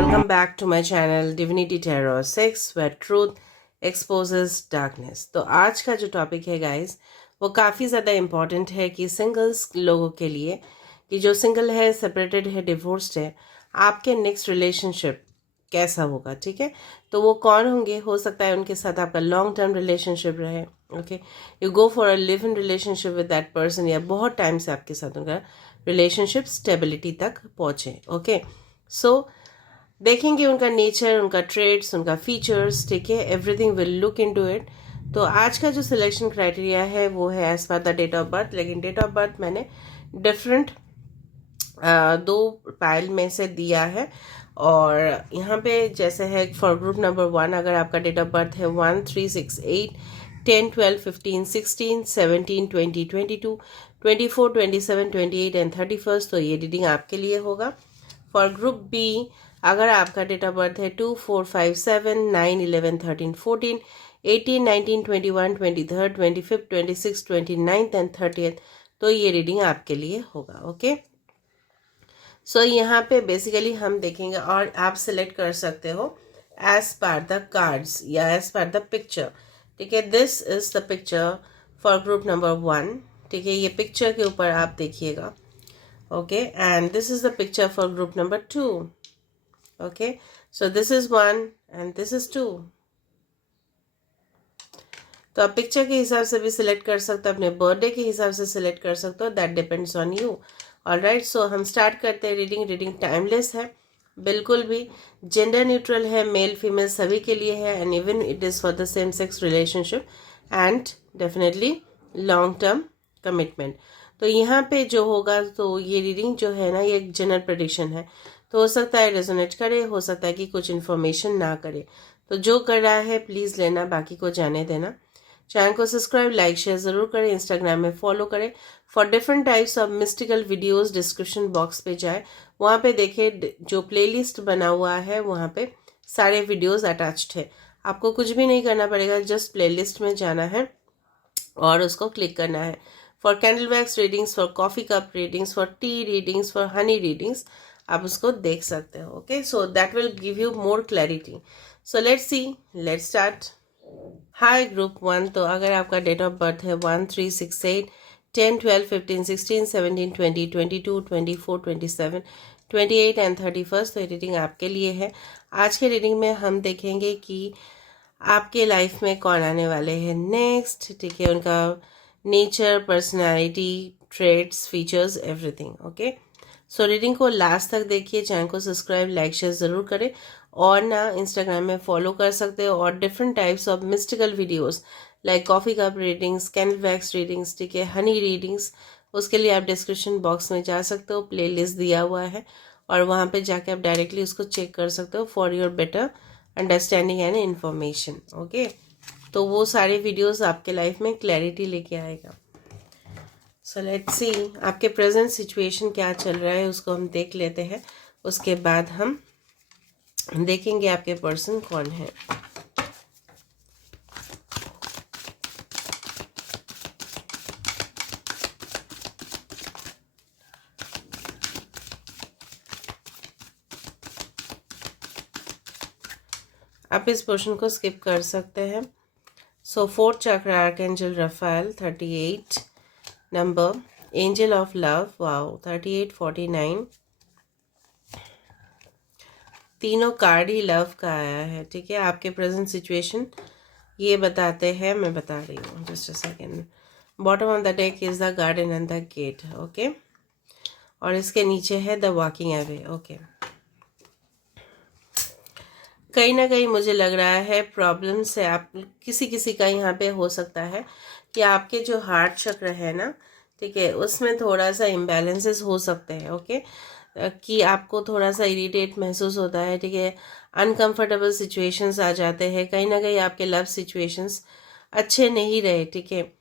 welcome back to my channel Divinity Tarot 6 where truth exposes darkness। तो आज का जो टॉपिक है गाइस वो काफ़ी ज़्यादा इम्पॉर्टेंट है कि सिंगल्स लोगों के लिए, कि जो सिंगल है, सेपरेटेड है, डिवोर्स्ड है, आपके नेक्स्ट रिलेशनशिप कैसा होगा। ठीक है, तो वो कौन होंगे। हो सकता है उनके साथ आपका लॉन्ग टर्म रिलेशनशिप रहे, okay, you go for a live in relationship with that person, या बहुत टाइम से आपके साथ उनका रिलेशनशिप स्टेबिलिटी तक पहुँचे। ओके, सो देखेंगे उनका नेचर, उनका ट्रेड्स, उनका फीचर्स। ठीक है, everything will look into it. तो आज का जो सिलेक्शन क्राइटेरिया है वो है as per the date of birth, लेकिन डेट ऑफ बर्थ मैंने डिफरेंट दो पाइल में से दिया है। और यहाँ पे जैसे है फॉर ग्रुप नंबर 1, अगर आपका डेट ऑफ बर्थ है 1, 3, 6, 8, 10, 12, 15, 16, 17, 20, 22, 24, 27, 28 एंड 31, तो ये रीडिंग आपके लिए होगा। फॉर ग्रुप बी, अगर आपका डेट ऑफ बर्थ है 2, 4, 5, 7, 9, 11, 13, 14, 18, 19, 21, 23, 25, 26, 29 एंड 30, तो ये रीडिंग आपके लिए होगा। ओके, सो यहाँ पे बेसिकली हम देखेंगे और आप सिलेक्ट कर सकते हो एज पर द कार्ड्स या एज पर द पिक्चर। ठीक है, this is the picture for group number 1। ठीक है, ये पिक्चर के ऊपर आप देखिएगा। Okay, and this is the picture for group number 2। Okay, so this is 1 and this is 2। तो आप पिक्चर के हिसाब से भी सिलेक्ट कर सकते हो, अपने बर्थडे के हिसाब से सिलेक्ट कर सकते हो, that depends on you. Alright, so हम स्टार्ट करते हैं रीडिंग। रीडिंग टाइमलेस है, बिल्कुल भी जेंडर न्यूट्रल है, मेल फीमेल सभी के लिए है, and even it is for the same sex relationship and definitely long term commitment. तो यहाँ पे जो होगा, तो ये रीडिंग जो है ना, ये एक जनरल प्रेडिक्शन है। तो हो सकता है रेजोनेट करे, हो सकता है कि कुछ इन्फॉर्मेशन ना करे। तो जो कर रहा है प्लीज़ लेना, बाकी को जाने देना। चैनल को सब्सक्राइब, लाइक, शेयर ज़रूर करें। इंस्टाग्राम में फॉलो करें। For different types of mystical videos description box पे जाए, वहाँ पे देखिए जो प्लेलिस्ट बना हुआ है, वहाँ पे सारे वीडियोस अटैच्ड है। आपको कुछ भी नहीं करना पड़ेगा, जस्ट प्लेलिस्ट में जाना है और उसको क्लिक करना है। For candle wax readings, for coffee cup readings, for T readings, for Honey readings, आप उसको देख सकते हो। Okay, so that will give you more clarity. So let's see, let's start. Hi group 1, तो अगर आपका डेट ऑफ बर्थ है 1, 3, 6, 8, 10, 12, 15, 16, 17, 20, 22, 24, 27, 28 and 31, तो रीडिंग आपके लिए है। आज के रीडिंग में हम देखेंगे कि आपके लाइफ में कौन आने वाले हैं नेक्स्ट। ठीक है, उनका nature, personality, traits, features, everything. Okay, so reading को लास्ट तक देखिए। चैनल को सब्सक्राइब, लाइक, शेयर ज़रूर करें, और ना इंस्टाग्राम में फॉलो कर सकते हो। और different types of mystical videos like coffee cup readings, candle wax readings, ठीक है, हनी रीडिंग्स, उसके लिए आप डिस्क्रिप्शन बॉक्स में जा सकते हो, प्लेलिस्ट दिया हुआ है, और वहाँ पे जाके आप डायरेक्टली उसको चेक कर सकते हो for your better understanding and information. Okay, तो वो सारे वीडियोस आपके लाइफ में क्लैरिटी लेके आएगा। सो लेट्स सी आपके प्रेजेंट सिचुएशन क्या चल रहा है, उसको हम देख लेते हैं। उसके बाद हम देखेंगे आपके पर्सन कौन है। आप इस पोर्शन को स्किप कर सकते हैं। So 4th chakra archangel Raphael 38 number, angel of love, wow 38, 49, तीनों कार्ड ही लव का आया है। ठीक है, आपके प्रेजेंट सिचुएशन ये बताते हैं, मैं बता रही हूँ, just a second. Bottom of the deck is the garden and the gate. Okay, और इसके नीचे है द वॉकिंग अवे। ओके, कहीं ना कहीं मुझे लग रहा है प्रॉब्लम्स है आप किसी किसी का यहाँ पे हो सकता है कि आपके जो हार्ट चक्र है ना, ठीक है, उसमें थोड़ा सा इम्बैलेंसेस हो सकते हैं। ओके, कि आपको थोड़ा सा इरिटेट महसूस होता है। ठीक है, अनकंफर्टेबल सिचुएशंस आ जाते हैं, कहीं ना कहीं आपके लव सिचुएशंस अच्छे नहीं रहे। ठीक है,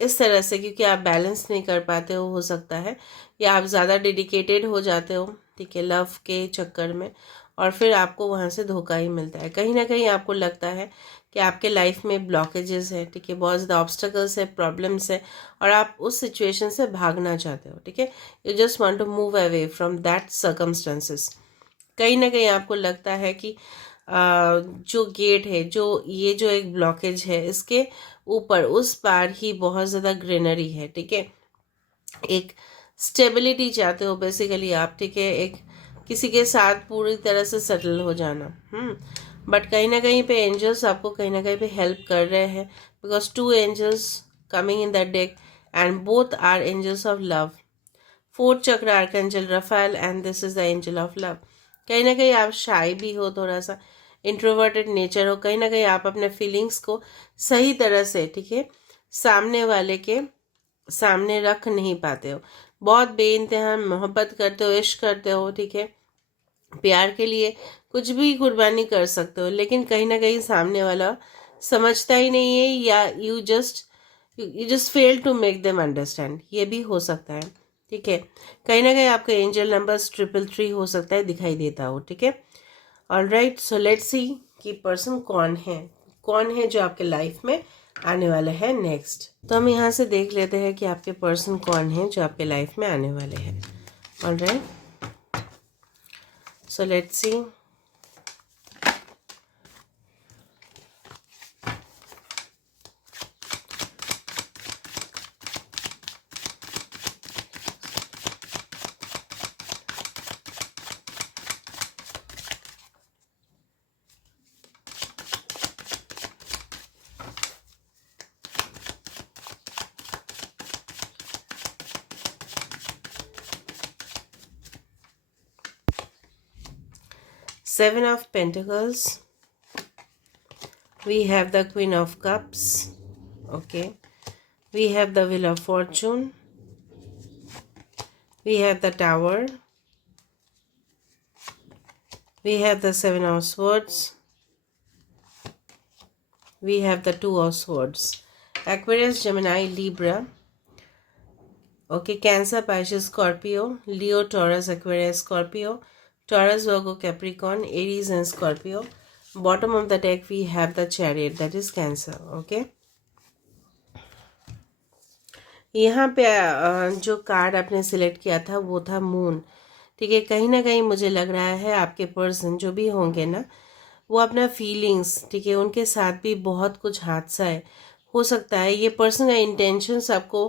इस तरह से, क्योंकि आप बैलेंस नहीं कर पाते हो सकता है, या आप ज़्यादा डेडिकेटेड हो जाते हो, ठीक है, लव के चक्कर में, और फिर आपको वहाँ से धोखा ही मिलता है। कहीं ना कहीं आपको लगता है कि आपके लाइफ में ब्लॉकेजेस है, ठीक है, बहुत ज़्यादा ऑब्स्टेकल्स है, प्रॉब्लम्स है, और आप उस सिचुएशन से भागना चाहते हो। ठीक है, you just want to move away from that circumstances. कहीं ना कहीं आपको लगता है कि जो गेट है, जो ये जो एक ब्लॉकेज है, इसके ऊपर उस पार ही बहुत ज़्यादा ग्रीनरी है, ठीक है। एक स्टेबिलिटी चाहते हो बेसिकली आप, ठीक है, एक किसी के साथ पूरी तरह से सेटल हो जाना। बट कहीं ना कहीं पे एंजल्स आपको कहीं ना कहीं पे हेल्प कर रहे हैं, because 2 angels coming in that deck and both are angels of love. 4th chakra archangel Raphael and this is the angel of love. कहीं ना कहीं आप शाय भी हो, थोड़ा सा इंट्रोवर्टेड नेचर हो, कहीं ना कहीं आप अपने फीलिंग्स को सही तरह से, ठीक है, सामने वाले के सामने रख नहीं पाते हो। बहुत बेइंतहा मोहब्बत करते हो, इश्क करते हो, ठीक है, प्यार के लिए कुछ भी कुर्बानी कर सकते हो, लेकिन कहीं ना कहीं सामने वाला समझता ही नहीं है, या you just fail to make them understand, ये भी हो सकता है, ठीक है। कहीं ना कहीं आपका एंजल नंबर्स 333 हो सकता है, दिखाई देता हो, ठीक है। ऑलराइट, सो लेट्स सी कि पर्सन कौन है जो आपके लाइफ में आने वाले हैं नेक्स्ट। तो हम यहाँ से देख लेते हैं कि आपके पर्सन कौन है जो आपके लाइफ में आने वाले हैं। Alright, so let's see. 7 of Pentacles. We have the Queen of Cups. Okay. We have the Wheel of Fortune. We have the Tower. We have the 7 of Swords. We have the 2 of Swords. Aquarius, Gemini, Libra. Okay, Cancer, Pisces, Scorpio, Leo, Taurus, Aquarius, Scorpio, Taurus, Virgo, Capricorn, Aries and Scorpio. Bottom of the deck we have the Chariot, that is Cancer. Okay, यहाँ पे जो card आपने select किया था वो था moon, ठीक है। कहीं ना कहीं मुझे लग रहा है आपके पर्सन जो भी होंगे ना, वो अपना फीलिंग्स, ठीक है, उनके साथ भी बहुत कुछ हादसा है, हो सकता है ये पर्सन का इंटेंशंस आपको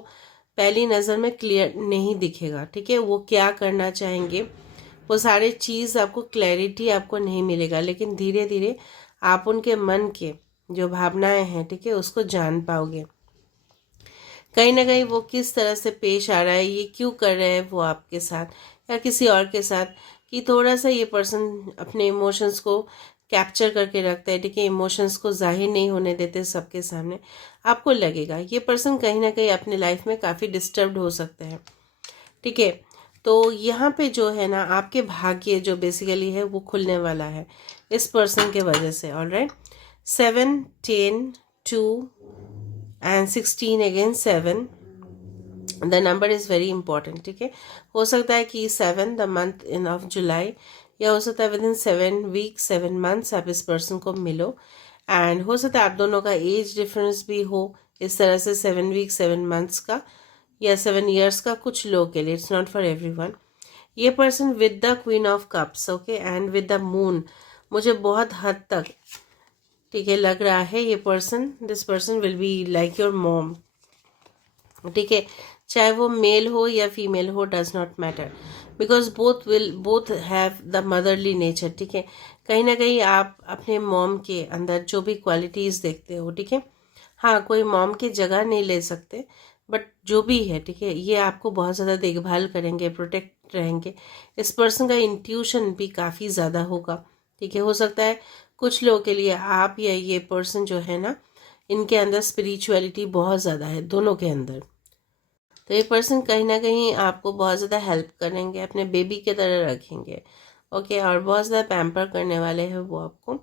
पहली नज़र में क्लियर नहीं दिखेगा, ठीक है। वो क्या करना चाहेंगे वो सारे चीज़ आपको क्लैरिटी आपको नहीं मिलेगा, लेकिन धीरे धीरे आप उनके मन के जो भावनाएं हैं, ठीक है, उसको जान पाओगे। कहीं ना कहीं वो किस तरह से पेश आ रहा है, ये क्यों कर रहे हैं वो आपके साथ या किसी और के साथ, कि थोड़ा सा ये पर्सन अपने इमोशंस को कैप्चर करके रखता है, ठीक है, इमोशंस को जाहिर नहीं होने देते सबके सामने। आपको लगेगा ये पर्सन कहीं ना कहीं अपने लाइफ में काफ़ी डिस्टर्ब्ड हो सकता है, ठीक है। तो यहाँ पे जो है ना आपके भाग्य जो बेसिकली है वो खुलने वाला है इस पर्सन के वजह से। Alright, 7, 10, 2 and 16 again 7, the number is very important, ठीक है। हो सकता है कि 7 the month in of July, या हो सकता है विद इन 7 वीक्स 7 मंथ्स आप इस पर्सन को मिलो, एंड हो सकता है आप दोनों का एज डिफरेंस भी हो इस तरह से 7 वीक्स 7 मंथ्स का या 7 ईयर्स का कुछ लोग के लिए, इट्स नॉट फॉर एवरीवन। ये person with the queen of cups, okay, and with the moon, मुझे बहुत हद तक, ठीक है, लग रहा है ये person, this person will be like your mom, ठीक है। चाहे वो मेल हो या फीमेल हो, does not matter, because both have the motherly nature, ठीक है। कहीं ना कहीं आप अपने मॉम के अंदर जो भी क्वालिटीज़ देखते हो, ठीक है, हाँ, कोई मॉम की जगह नहीं ले सकते, बट जो भी है, ठीक है, ये आपको बहुत ज़्यादा देखभाल करेंगे, प्रोटेक्ट रहेंगे। इस पर्सन का इंट्यूशन भी काफ़ी ज़्यादा होगा, ठीक है। हो सकता है कुछ लोगों के लिए आप या ये पर्सन जो है ना, इनके अंदर स्पिरिचुअलिटी बहुत ज़्यादा है, दोनों के अंदर। तो ये पर्सन कहीं ना कहीं आपको बहुत ज़्यादा हेल्प करेंगे, अपने बेबी की तरह रखेंगे, ओके, और बहुत ज़्यादा पैम्पर करने वाले हैं वो आपको।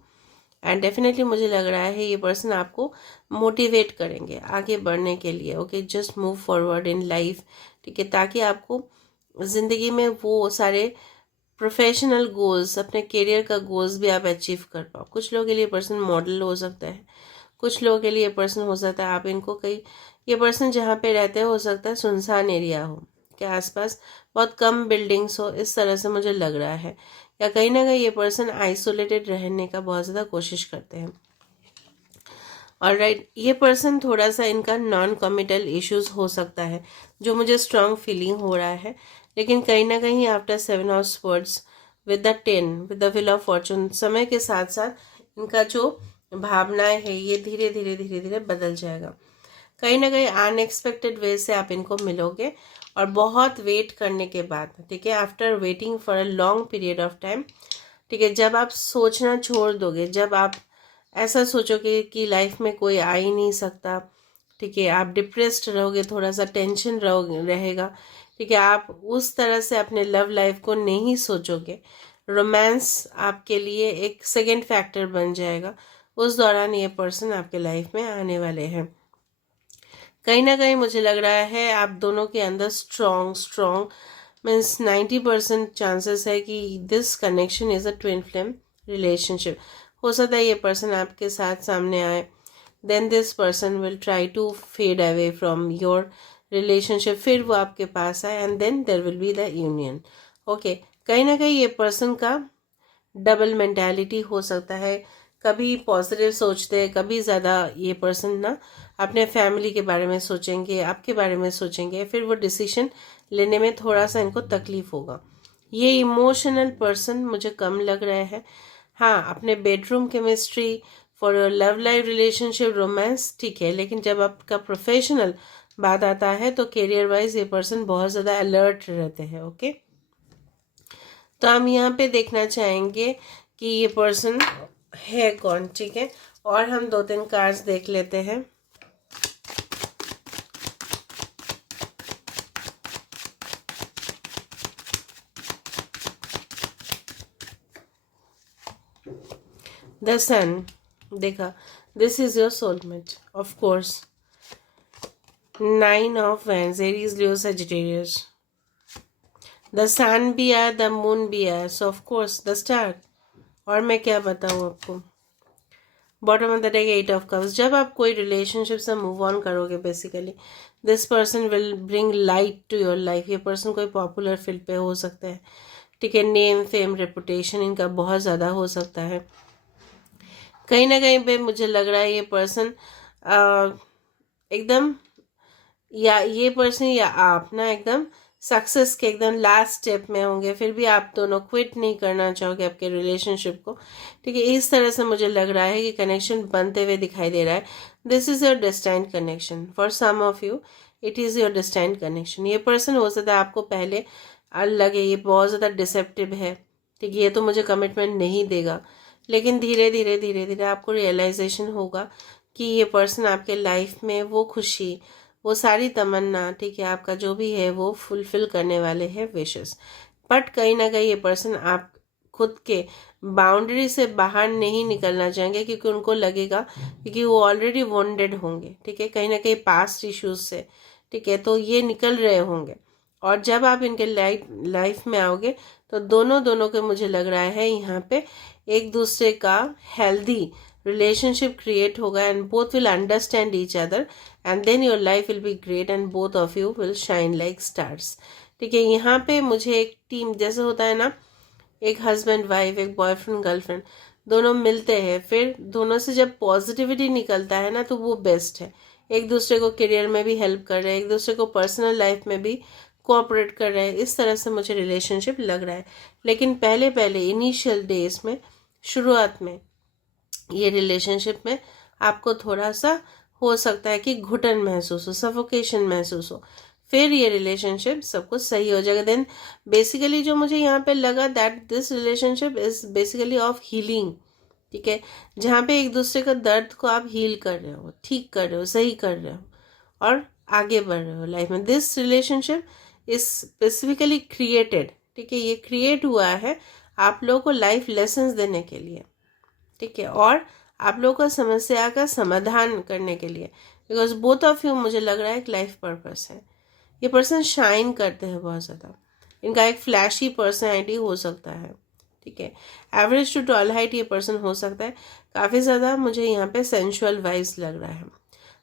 एंड डेफिनेटली मुझे लग रहा है ये पर्सन आपको मोटिवेट करेंगे आगे बढ़ने के लिए, okay, just move forward in life, ठीक है, ताकि आपको ज़िंदगी में वो सारे प्रोफेशनल गोल्स, अपने करियर का गोल्स भी आप अचीव कर पाओ। कुछ लोगों के लिए पर्सन मॉडल हो सकता है, कुछ लोगों के लिए पर्सन हो सकता है आप इनको कहीं, ये पर्सन जहाँ पे रहते हो सकता है सुनसान एरिया हो के आसपास, बहुत कम बिल्डिंग्स हो, इस तरह से मुझे लग रहा है। या कहीं ना कहीं ये पर्सन आइसोलेटेड रहने का बहुत ज़्यादा कोशिश करते हैं। ऑलराइट, ये पर्सन थोड़ा सा इनका नॉन कमिटल इश्यूज हो सकता है, जो मुझे स्ट्रांग फीलिंग हो रहा है। लेकिन कहीं ना कहीं after 7 of swords with the 10 with the wheel of Fortune, समय के साथ साथ इनका जो भावनाएं है ये धीरे धीरे धीरे धीरे बदल जाएगा। कहीं ना कहीं अनएक्सपेक्टेड वे से आप इनको मिलोगे और बहुत वेट करने के बाद, ठीक है, after waiting for a long period of time, ठीक है, जब आप सोचना छोड़ दोगे, जब आप ऐसा सोचोगे कि लाइफ में कोई आ ही नहीं सकता, ठीक है, आप डिप्रेस्ड रहोगे, थोड़ा सा टेंशन रहेगा, ठीक है, आप उस तरह से अपने लव लाइफ को नहीं सोचोगे, रोमांस आपके लिए एक सेकंड फैक्टर बन जाएगा। उस दौरान ये पर्सन आपके लाइफ में आने वाले हैं। कहीं ना कहीं मुझे लग रहा है आप दोनों के अंदर स्ट्रॉन्ग मीन्स 90% चांसेस है कि this connection is a twin flame relationship. हो सकता है ये पर्सन आपके साथ सामने आए, then this person will try to fade away from your relationship, फिर वो आपके पास आए and then there will be the union. Okay, कहीं ना कहीं ये पर्सन का डबल मेंटालिटी हो सकता है, कभी पॉजिटिव सोचते हैं, कभी ज़्यादा ये पर्सन ना अपने फैमिली के बारे में सोचेंगे, आपके बारे में सोचेंगे, फिर वो डिसीजन लेने में थोड़ा सा इनको तकलीफ होगा। ये इमोशनल पर्सन मुझे कम लग रहा है। हाँ, अपने bedroom chemistry for your love life relationship romance ठीक है, लेकिन जब आपका प्रोफेशनल बात आता है तो करियर वाइज ये पर्सन बहुत ज़्यादा अलर्ट रहते हैं। ओके, तो हम यहाँ पे देखना चाहेंगे कि ये पर्सन है कौन, ठीक है, और हम 2-3 कार्ड्स देख लेते हैं। द सन, देखा, this is your soulmate of course. 9 of wands, Aries, Leo, Sagittarius. The sun भी आया, द मून भी आया, so of course the star. और मैं क्या बताऊँ आपको, bottom of the deck 8 of cups. जब आप कोई रिलेशनशिप से मूव ऑन करोगे, basically this person will bring light to your life. ये पर्सन कोई पॉपुलर फील्ड पे हो सकता है, ठीक है, नेम फेम रेपुटेशन इनका बहुत ज़्यादा हो सकता है। कहीं ना कहीं पे मुझे लग रहा है ये पर्सन एकदम, या ये पर्सन या आप ना एकदम सक्सेस के एकदम लास्ट स्टेप में होंगे, फिर भी आप दोनों क्विट नहीं करना चाहोगे आपके रिलेशनशिप को, ठीक है। इस तरह से मुझे लग रहा है कि कनेक्शन बनते हुए दिखाई दे रहा है। This is your destined connection for some of you, it is your destined connection. ये पर्सन हो सकता है आपको पहले लगे ये बहुत ज़्यादा डिसेप्टिव है, ठीक है, ये तो मुझे कमिटमेंट नहीं देगा, लेकिन धीरे धीरे धीरे धीरे आपको रियलाइजेशन होगा कि ये पर्सन आपके लाइफ में वो खुशी, वो सारी तमन्ना, ठीक है, आपका जो भी है वो फुलफिल करने वाले हैं विशेस। बट कहीं ना कहीं ये पर्सन आप खुद के बाउंड्री से बाहर नहीं निकलना चाहेंगे, क्योंकि उनको लगेगा, क्योंकि वो ऑलरेडी वॉन्डेड होंगे, ठीक है, कहीं ना कहीं पास्ट इश्यूज से, ठीक है, तो ये निकल रहे होंगे। और जब आप इनके लाइफ में आओगे तो दोनों के मुझे लग रहा है यहाँ पे एक दूसरे का हेल्दी रिलेशनशिप क्रिएट होगा and both will understand each other and then your life will be great and both of you will shine like stars, ठीक है। यहाँ पे मुझे एक टीम जैसे होता है ना, एक हस्बैंड वाइफ, एक बॉयफ्रेंड गर्लफ्रेंड, दोनों मिलते हैं, फिर दोनों से जब पॉजिटिविटी निकलता है ना तो वो बेस्ट है। एक दूसरे को करियर में भी हेल्प कर रहे हैं, एक दूसरे को पर्सनल लाइफ में भी कोऑपरेट कर रहे हैं, इस तरह से मुझे रिलेशनशिप लग रहा है। लेकिन पहले पहले इनिशियल डेज में, शुरुआत में ये रिलेशनशिप में आपको थोड़ा सा हो सकता है कि घुटन महसूस हो, सफोकेशन महसूस हो, फिर ये रिलेशनशिप सब कुछ सही हो जाएगा। देन बेसिकली जो मुझे यहाँ पे लगा that this relationship is basically of healing, ठीक है, जहाँ पे एक दूसरे का दर्द को आप हील कर रहे हो, ठीक कर रहे हो, सही कर रहे हो और आगे बढ़ रहे हो लाइफ में। This relationship is specifically created, ठीक है, ये क्रिएट हुआ है आप लोगों को लाइफ लेसन्स देने के लिए, ठीक है, और आप लोगों का समस्या का समाधान करने के लिए, बिकॉज बोथ ऑफ यू मुझे लग रहा है एक लाइफ पर्पस है। ये पर्सन शाइन करते हैं बहुत ज़्यादा, इनका एक फ्लैशी पर्सनैलिटी हो सकता है, ठीक है, एवरेज टू टॉल हाइट ये पर्सन हो सकता है। काफ़ी ज़्यादा मुझे यहाँ पे सेंशुअल वाइज लग रहा है,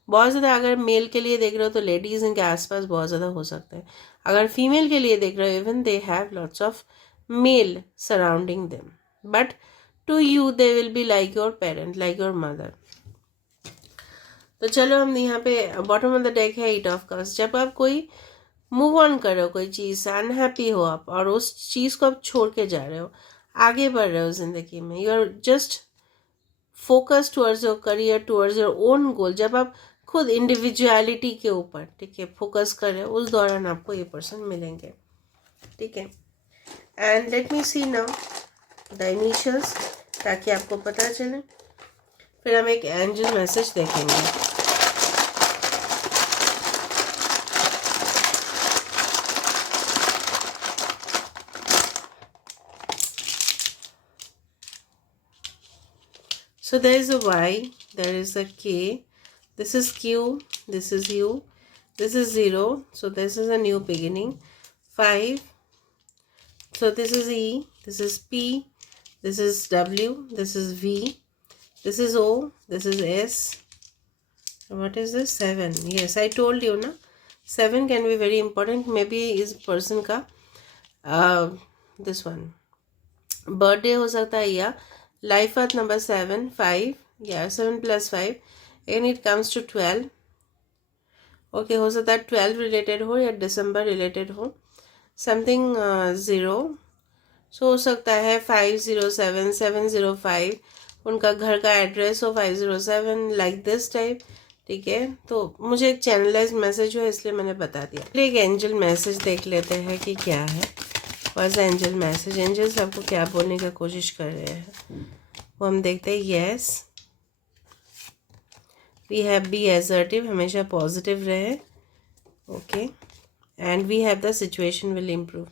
बहुत ज़्यादा। अगर मेल के लिए देख रहे हो तो लेडीज़ इनके आसपास बहुत ज़्यादा हो सकता है, अगर फीमेल के लिए देख रहे हो even they have lots of male surrounding them, but to you they will be like your parent, like your mother. तो चलो हम यहाँ पे बॉटम ऑफ द डेक है 8 ऑफ कप्स। जब आप कोई मूव ऑन कर रहे हो, कोई चीज़ से अनहैप्पी हो आप और उस चीज़ को आप छोड़ के जा रहे हो, आगे बढ़ रहे हो ज़िंदगी में, you are just focus towards your career, towards your own goal, जब आप खुद इंडिविजुअलिटी के ऊपर, ठीक है, फोकस कर रहे हो, उस दौरान आपको ये पर्सन मिलेंगे, ठीक है। And let me see now the initials, ताकि आपको पता चले, फिर हम एक एंजल मैसेज देखेंगे। So there is a Y, there is a K, this is Q, this is U, this is 0, so this is a new beginning. 5, so this is E, this is P, this is W, this is V, this is O, this is S. What is this? 7. Yes, I told you na, 7 can be very important. Maybe इस person का this one birthday हो सकता है, या life path number 7, 5, yeah, 7 plus 5, and it comes to 12. Okay, हो सकता है 12 related हो या December related हो, something 0, so हो सकता है 507, 705, उनका घर का एड्रेस हो 507, like this type, ठीक है। तो मुझे एक चैनलाइज मैसेज हो, इसलिए मैंने बता दिया। एक एंजल मैसेज देख लेते हैं कि क्या है। बस एंजल मैसेज, एंजल्स आपको क्या बोलने की कोशिश कर रहे हैं वो हम देखते हैं। Yes, we have be assertive, हमेशा पॉजिटिव रहे, okay, and we have the situation will improve.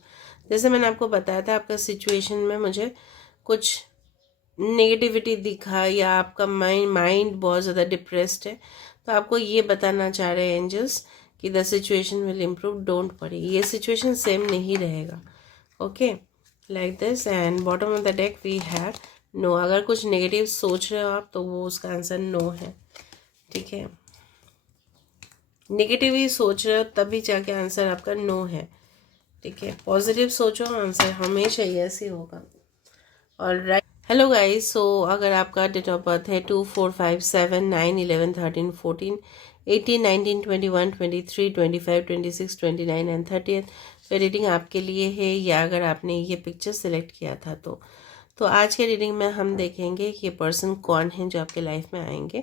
जैसे मैंने आपको बताया था, आपका सिचुएशन में मुझे कुछ नेगेटिविटी दिखा, या आपका माइंड बहुत ज़्यादा डिप्रेस्ड है, तो आपको ये बताना चाह रहे हैं एंजल्स कि the situation will improve, don't worry, ये सिचुएशन सेम नहीं रहेगा, okay, like this. And bottom of the deck we have no. अगर कुछ नेगेटिव सोच रहे हो आप, तो वो उसका आंसर नो है, ठीक है। नेगेटिव ही सोच रहे हो तभी जाके आंसर आपका नो है, ठीक है। पॉजिटिव सोचो, आंसर हमेशा यस ही होगा। और राइट, हेलो गाइस, सो अगर आपका डेट ऑफ बर्थ है 2, 4, 5, 7, 9, 11, 13, 14, 18, 19, 21, 23, 25, 26, 29 एंड 30, तो रीडिंग आपके लिए है, या अगर आपने ये पिक्चर सेलेक्ट किया था तो आज के रीडिंग में हम देखेंगे कि ये पर्सन कौन है जो आपके लाइफ में आएंगे।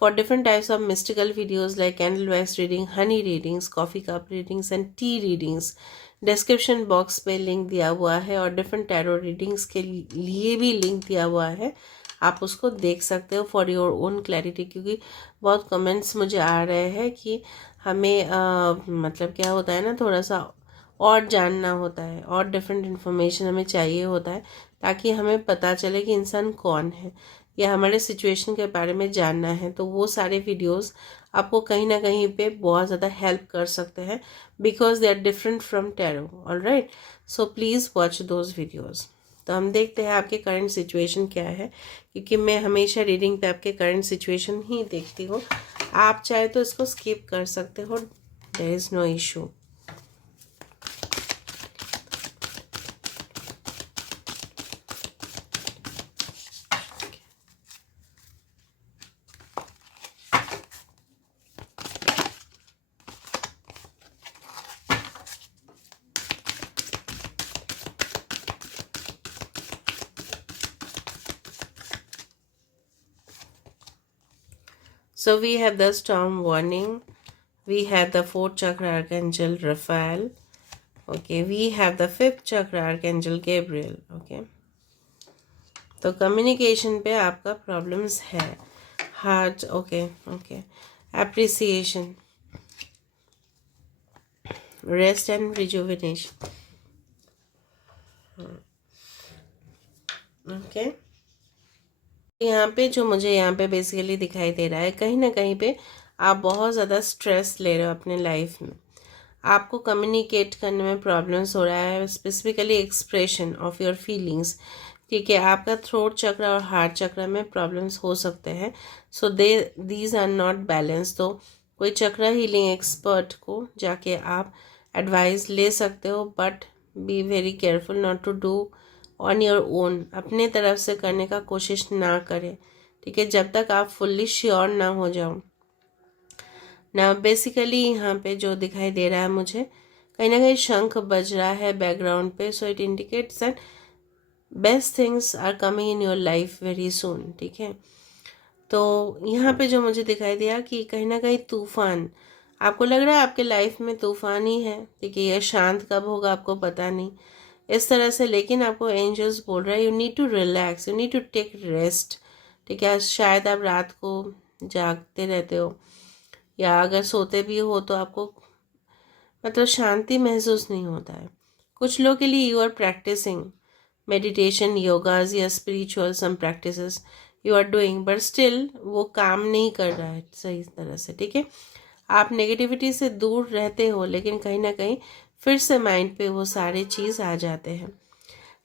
For different types of mystical videos like candle wise reading, Honey readings, coffee cup readings and T readings, description box पे लिंक दिया हुआ है, और डिफरेंट टैरो रीडिंग्स के लिए भी लिंक दिया हुआ है, आप उसको देख सकते हो फॉर योर ओन क्लैरिटी। क्योंकि बहुत कमेंट्स मुझे आ रहे हैं कि हमें मतलब क्या होता है ना, थोड़ा सा और जानना होता है, और डिफरेंट इन्फॉर्मेशन हमें चाहिए होता है, ताकि हमें पता चले कि इंसान कौन है, या हमारे सिचुएशन के बारे में जानना है। तो वो सारे वीडियोस आपको कहीं ना कहीं पे बहुत ज़्यादा हेल्प कर सकते हैं, because they are different from tarot, alright. So please watch those videos. तो हम देखते हैं आपके करंट सिचुएशन क्या है, क्योंकि मैं हमेशा रीडिंग पे आपके करंट सिचुएशन ही देखती हूँ। आप चाहे तो इसको स्किप कर सकते हो, there is no issue. So we have the storm warning, we have the 4th chakra archangel Raphael, okay, we have the 5th chakra archangel Gabriel, okay। तो कम्युनिकेशन पे आपका प्रॉब्लम्स है, heart, okay okay, appreciation, rest and rejuvenation, okay. यहाँ पे जो मुझे यहाँ पे बेसिकली दिखाई दे रहा है, कहीं ना कहीं पे आप बहुत ज़्यादा स्ट्रेस ले रहे हो अपने लाइफ में, आपको कम्युनिकेट करने में प्रॉब्लम्स हो रहा है, specifically expression of your feelings, ठीक है। आपका थ्रोट चक्र और हार्ट चक्र में प्रॉब्लम्स हो सकते हैं, so these are not balance. तो कोई चक्र हीलिंग एक्सपर्ट को जाके आप एडवाइस ले सकते हो, but be very careful not to do on your own, अपने तरफ से करने का कोशिश ना करें, ठीक है, जब तक आप फुल्ली श्योर ना हो जाओ ना। बेसिकली यहाँ पे जो दिखाई दे रहा है मुझे, कहीं ना कहीं शंख बज रहा है बैकग्राउंड पे, so it indicates that best things are coming in your life very soon, ठीक है। तो यहाँ पे जो मुझे दिखाई दिया कि कहीं ना कहीं तूफान, आपको लग रहा है आपके लाइफ में तूफान ही है, ठीक है, यह शांत कब होगा आपको पता नहीं इस तरह से, लेकिन आपको एंजल्स बोल रहा है you need to relax, you need to take rest, ठीक है। शायद आप रात को जागते रहते हो या अगर सोते भी हो तो आपको मतलब शांति महसूस नहीं होता है। कुछ लोगों के लिए you are practicing meditation, yogas या spiritual some practices you are doing, but still वो काम नहीं कर रहा है सही तरह से, ठीक है। आप नेगेटिविटी से दूर रहते हो लेकिन कहीं ना कहीं फिर से माइंड पे वो सारे चीज़ आ जाते हैं।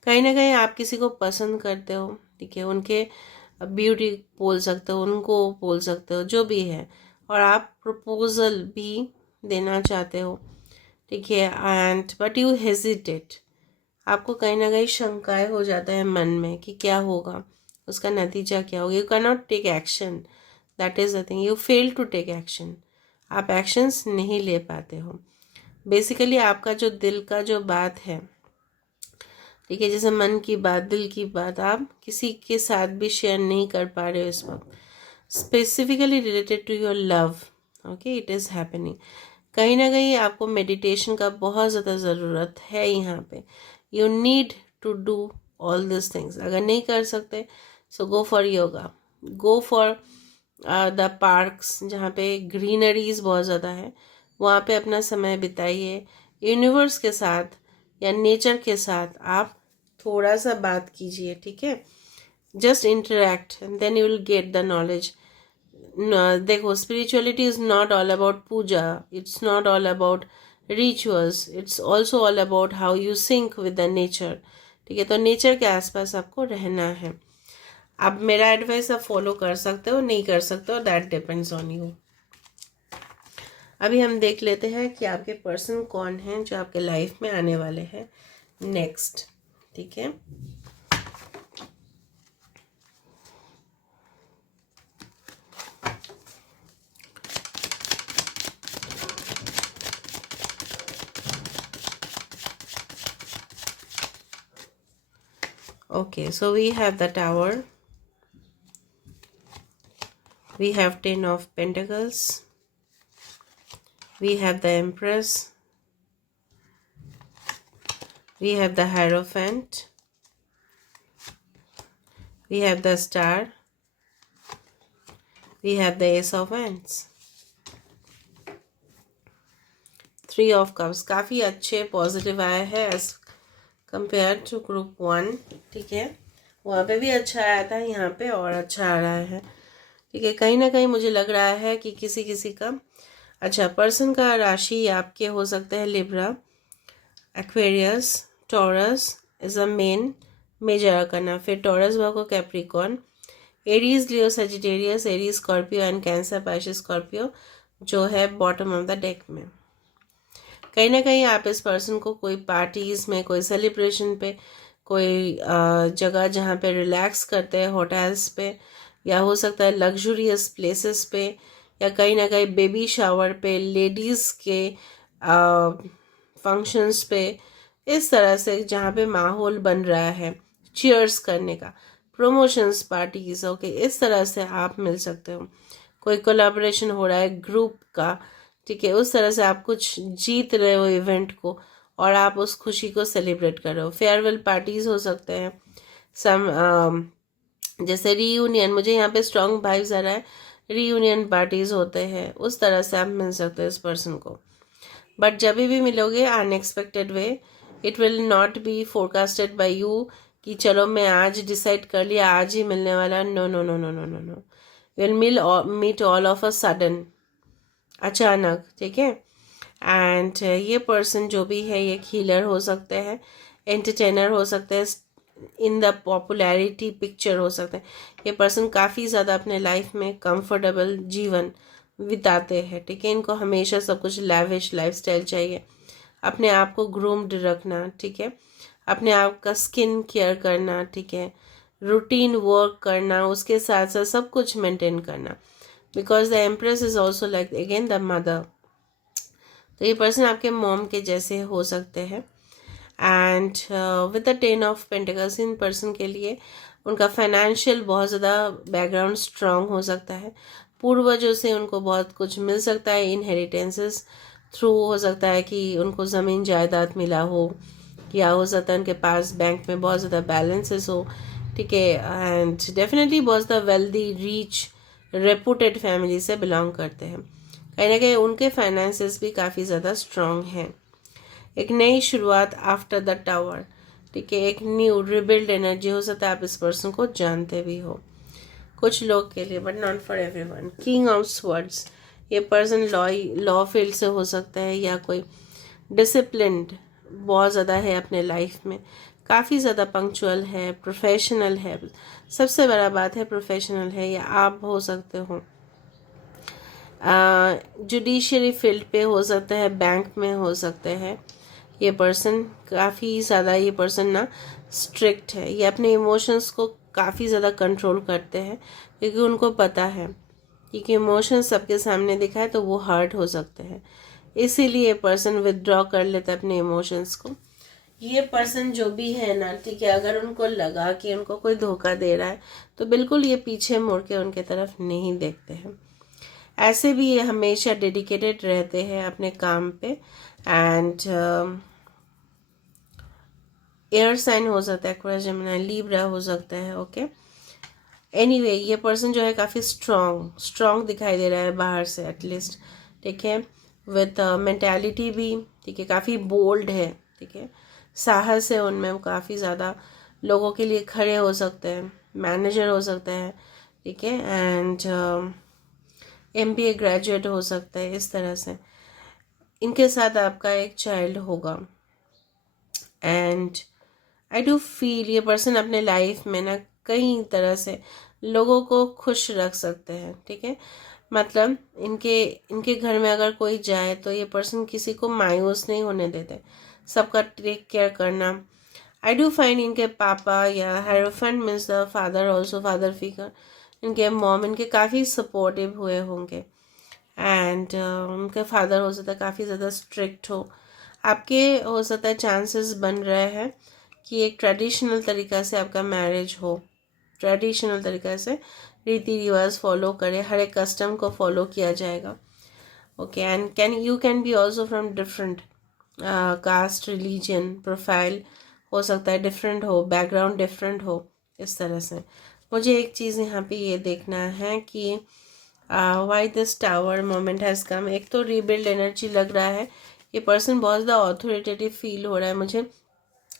कहीं ना कहीं आप किसी को पसंद करते हो, ठीक है, उनके ब्यूटी बोल सकते हो, उनको बोल सकते हो, जो भी है, और आप प्रपोजल भी देना चाहते हो, ठीक है, एंड बट यू हेजिटेट, आपको कहीं ना कहीं शंकाएं हो जाता है मन में कि क्या होगा, उसका नतीजा क्या होगा। You can not take action, that is the thing, you fail to take action, आप एक्शंस नहीं ले पाते हो। बेसिकली आपका जो दिल का जो बात है, ठीक है, जैसे मन की बात, दिल की बात, आप किसी के साथ भी शेयर नहीं कर पा रहे हो इस वक्त, specifically related to your love, okay, it is happening. कहीं ना कहीं आपको मेडिटेशन का बहुत ज़्यादा ज़रूरत है यहाँ पे, you need to do all this things. अगर नहीं कर सकते so go for yoga, go for the parks जहाँ पे ग्रीनरीज बहुत ज़्यादा है, वहाँ पे अपना समय बिताइए, यूनिवर्स के साथ या नेचर के साथ आप थोड़ा सा बात कीजिए, ठीक है, just interact and then you will get the knowledge. देखो, spirituality is not all about puja, it's not all about rituals, it's also all about how you sync with the nature, ठीक है। तो नेचर के आसपास आपको रहना है। अब मेरा एडवाइस आप फॉलो कर सकते हो, नहीं कर सकते हो, दैट डिपेंड्स ऑन यू। अभी हम देख लेते हैं कि आपके पर्सन कौन हैं जो आपके लाइफ में आने वाले हैं नेक्स्ट, ठीक है। Okay, so we have the Tower, we have 10 of Pentacles, we have the Empress, we have the Hierophant, we have the Star, we have the Ace of Wands, 3 of Cups। काफ़ी अच्छे positive आया है as compare to group 1, ठीक है, वहाँ पे भी अच्छा आया था, यहाँ पे और अच्छा आ रहा है, ठीक है। कहीं ना कहीं मुझे लग रहा है कि किसी किसी का अच्छा पर्सन का राशि आपके हो सकते हैं Libra, Aquarius, Taurus is a major arcana, फिर Taurus Virgo, Capricorn, Aries, Leo, Sagittarius, Aries, Scorpio and Cancer, Pisces, Scorpio जो है बॉटम ऑफ द डेक में। कहीं ना कहीं आप इस पर्सन को कोई पार्टीज में, कोई सेलिब्रेशन पे, कोई जगह जहाँ पे रिलैक्स करते हैं, होटल्स पे, या हो सकता है लग्जूरियस प्लेसेस पे, या कहीं ना कहीं बेबी शावर पे, लेडीज़ के फंक्शंस पे, इस तरह से जहाँ पे माहौल बन रहा है चीयर्स करने का, प्रमोशंस, पार्टीज, ओके, इस तरह से आप मिल सकते हो। कोई कोलैबोरेशन हो रहा है ग्रुप का, ठीक है, उस तरह से आप कुछ जीत रहे हो इवेंट को और आप उस खुशी को सेलिब्रेट कर रहे हो। फेयरवेल पार्टीज हो सकते हैं, सम जैसे रीयूनियन, मुझे यहाँ पे स्ट्रॉन्ग वाइब्स आ रहा है, रीयूनियन पार्टीज होते हैं, उस तरह से आप मिल सकते हो इस पर्सन को। बट जब भी मिलोगे unexpected way, it will not be forecasted by you कि चलो मैं आज डिसाइड कर लिया आज ही मिलने वाला, no no no no no no no, will meet all of a sudden, अचानक, ठीक है। एंड ये पर्सन जो भी है ये हीलर हो सकते हैं, एंटरटेनर हो सकते हैं, इन द पॉपुलैरिटी पिक्चर हो सकते हैं। ये पर्सन काफ़ी ज़्यादा अपने लाइफ में कंफर्टेबल जीवन बिताते हैं, ठीक है, इनको हमेशा सब कुछ लैविश लाइफस्टाइल चाहिए, अपने आप को ग्रूम्ड रखना, ठीक है, अपने आप का स्किन केयर करना, ठीक है, रूटीन वर्क करना, उसके साथ साथ सब कुछ मेंटेन करना, because the empress is also like again the mother. तो ये पर्सन आपके मॉम के जैसे हो सकते हैं। And with the 10 of pentacles, in person के लिए उनका फाइनेंशियल बहुत ज़्यादा बैकग्राउंड स्ट्रांग हो सकता है, पूर्वजों से उनको बहुत कुछ मिल सकता है, इनहेरिटेंसेस थ्रू हो सकता है कि उनको ज़मीन जायदाद मिला हो, या हो सकता है उनके पास बैंक में बहुत ज़्यादा बैलेंसेस हो, ठीक है, एंड डेफिनेटली बहुत ज़्यादा वेल्दी, रीच, रेपुटेड फैमिली से बिलोंग करते हैं। कहीं ना कहीं उनके फाइनेंसेस भी काफ़ी ज़्यादा स्ट्रांग हैं। एक नई शुरुआत आफ्टर द टावर, ठीक है, एक न्यू रिबिल्ड एनर्जी हो सकता है। आप इस पर्सन को जानते भी हो कुछ लोग के लिए, but not for everyone. King of swords, ये पर्सन लॉ फील्ड से हो सकता है, या कोई डिसिप्लिन्ड बहुत ज़्यादा है अपने लाइफ में, काफ़ी ज़्यादा पंक्चुअल है, प्रोफेशनल है, सबसे बड़ा बात है प्रोफेशनल है, या आप हो सकते हो जुडिशरी फील्ड पे हो सकते हैं, बैंक में हो सकते हैं। ये पर्सन काफ़ी ज़्यादा, ये पर्सन ना स्ट्रिक्ट है, ये अपने इमोशंस को काफ़ी ज़्यादा कंट्रोल करते हैं, क्योंकि उनको पता है कि इमोशंस सबके सामने दिखाए तो वो हर्ट हो सकते हैं, इसीलिए ये पर्सन विदड्रॉ कर लेता है अपने इमोशंस को। ये पर्सन जो भी है ना, ठीक है, अगर उनको लगा कि उनको कोई धोखा दे रहा है तो बिल्कुल ये पीछे मुड़ के उनके तरफ नहीं देखते हैं। ऐसे भी ये हमेशा डेडिकेटेड रहते हैं अपने काम पे। एंड एयर साइन हो सकता है, एक्वेरियस, जेमिनी, लिब्रा हो सकता है, ओके। एनीवे ये पर्सन जो है काफ़ी स्ट्रॉन्ग दिखाई दे रहा है बाहर से एटलीस्ट, ठीक है, विथ मेंटालिटी भी, ठीक है, काफ़ी बोल्ड है, ठीक है, साहस है उनमें, काफ़ी ज़्यादा लोगों के लिए खड़े हो सकते हैं, मैनेजर हो सकते हैं, ठीक है, एंड MBA ग्रेजुएट हो सकता है। इस तरह से इनके साथ आपका एक चाइल्ड होगा। एंड आई डू फील ये पर्सन अपने लाइफ में ना कई तरह से लोगों को खुश रख सकते हैं, ठीक है, मतलब इनके इनके घर में अगर कोई जाए तो ये पर्सन किसी को मायूस नहीं होने देते, सबका टेक केयर करना। आई डू फाइंड इनके पापा या hierophant means the father also, father figure, इनके मॉम इनके काफ़ी सपोर्टिव हुए होंगे। एंड उनके फादर हो सकता है काफ़ी ज़्यादा स्ट्रिक्ट हो। आपके हो सकता है चांसेस बन रहे हैं कि एक ट्रेडिशनल तरीक़ा से आपका मैरिज हो, ट्रेडिशनल तरीक़ा से रीति रिवाज फॉलो करे, हर एक कस्टम को फॉलो किया जाएगा, okay. And you can be also from different caste, religion, profile हो सकता है डिफरेंट हो, बैकग्राउंड डिफरेंट हो, इस तरह से। मुझे एक चीज़ यहाँ पे ये देखना है कि why this tower moment has come. एक तो रीबिल्ड एनर्जी लग रहा है, ये पर्सन बहुत ज़्यादा ऑथोरिटेटिव फील हो रहा है मुझे,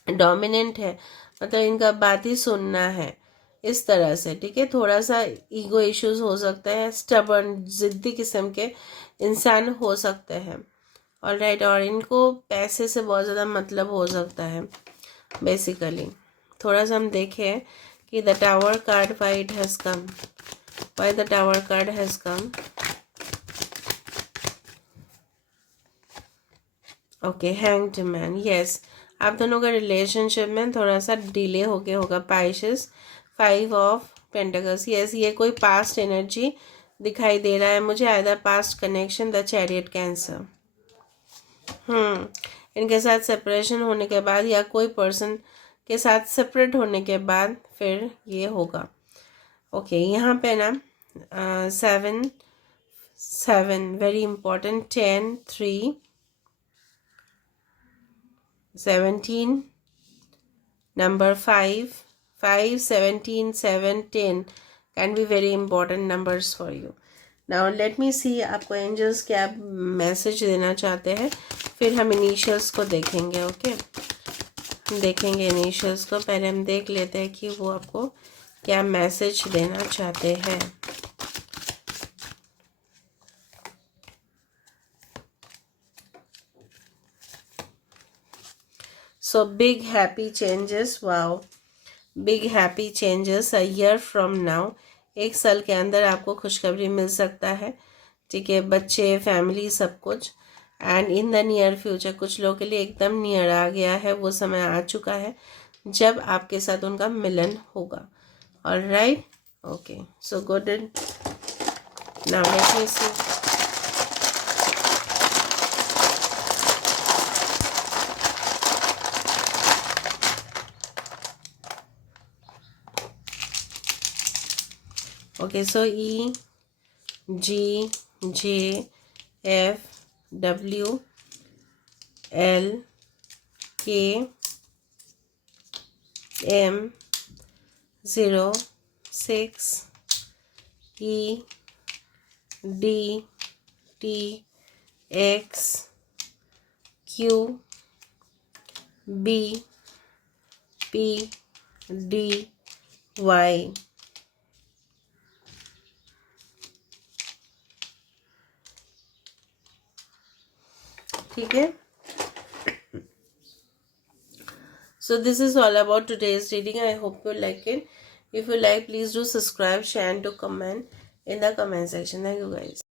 डोमिनेंट है, मतलब इनका बात ही सुनना है, इस तरह से, ठीक है, थोड़ा सा ईगो इश्यूज हो सकता है, स्टबर्न, जिद्दी किस्म के इंसान हो सकते हैं, ऑलराइट। और इनको पैसे से बहुत ज़्यादा मतलब हो सकता है बेसिकली। थोड़ा सा हम देखें कि the tower card, why it has come, why the tower card has come, okay. Hanged man, yes, आप दोनों का रिलेशनशिप में थोड़ा सा डिले हो गया होगा। पाइसेस, 5 ऑफ पेंटिकल्स, यस, ये कोई पास्ट एनर्जी दिखाई दे रहा है मुझे, either past connection, the chariot, cancer. इनके साथ सेपरेशन होने के बाद या कोई पर्सन के साथ सेपरेट होने के बाद फिर ये होगा, ओके। यहाँ पे ना 7 very important, 10, 3, 17, number 5, 17, 7, 10 can be very important numbers for you. Now let me see आपको एंजल्स क्या मैसेज देना चाहते हैं, फिर हम इनिशियल्स को देखेंगे, ओके। देखेंगे इनिशियल्स को, पहले हम देख लेते हैं कि वो आपको क्या मैसेज देना चाहते हैं। So big happy changes, wow, big happy changes a year from now, एक साल के अंदर आपको खुशखबरी मिल सकता है, ठीक है, बच्चे, फैमिली, सब कुछ। And in the near future, कुछ लोगों के लिए एकदम नियर आ गया है, वो समय आ चुका है जब आपके साथ उनका मिलन होगा. Alright, okay, so good and now let me see. Okay, so E, G, J, F, W, L, K, M, 0, 6, E, D, T, X, Q, B, P, D, Y. ठीक है. So this is all about today's reading. I hope you like it. If you like, please do subscribe, share and to comment in the comment section. Thank you guys.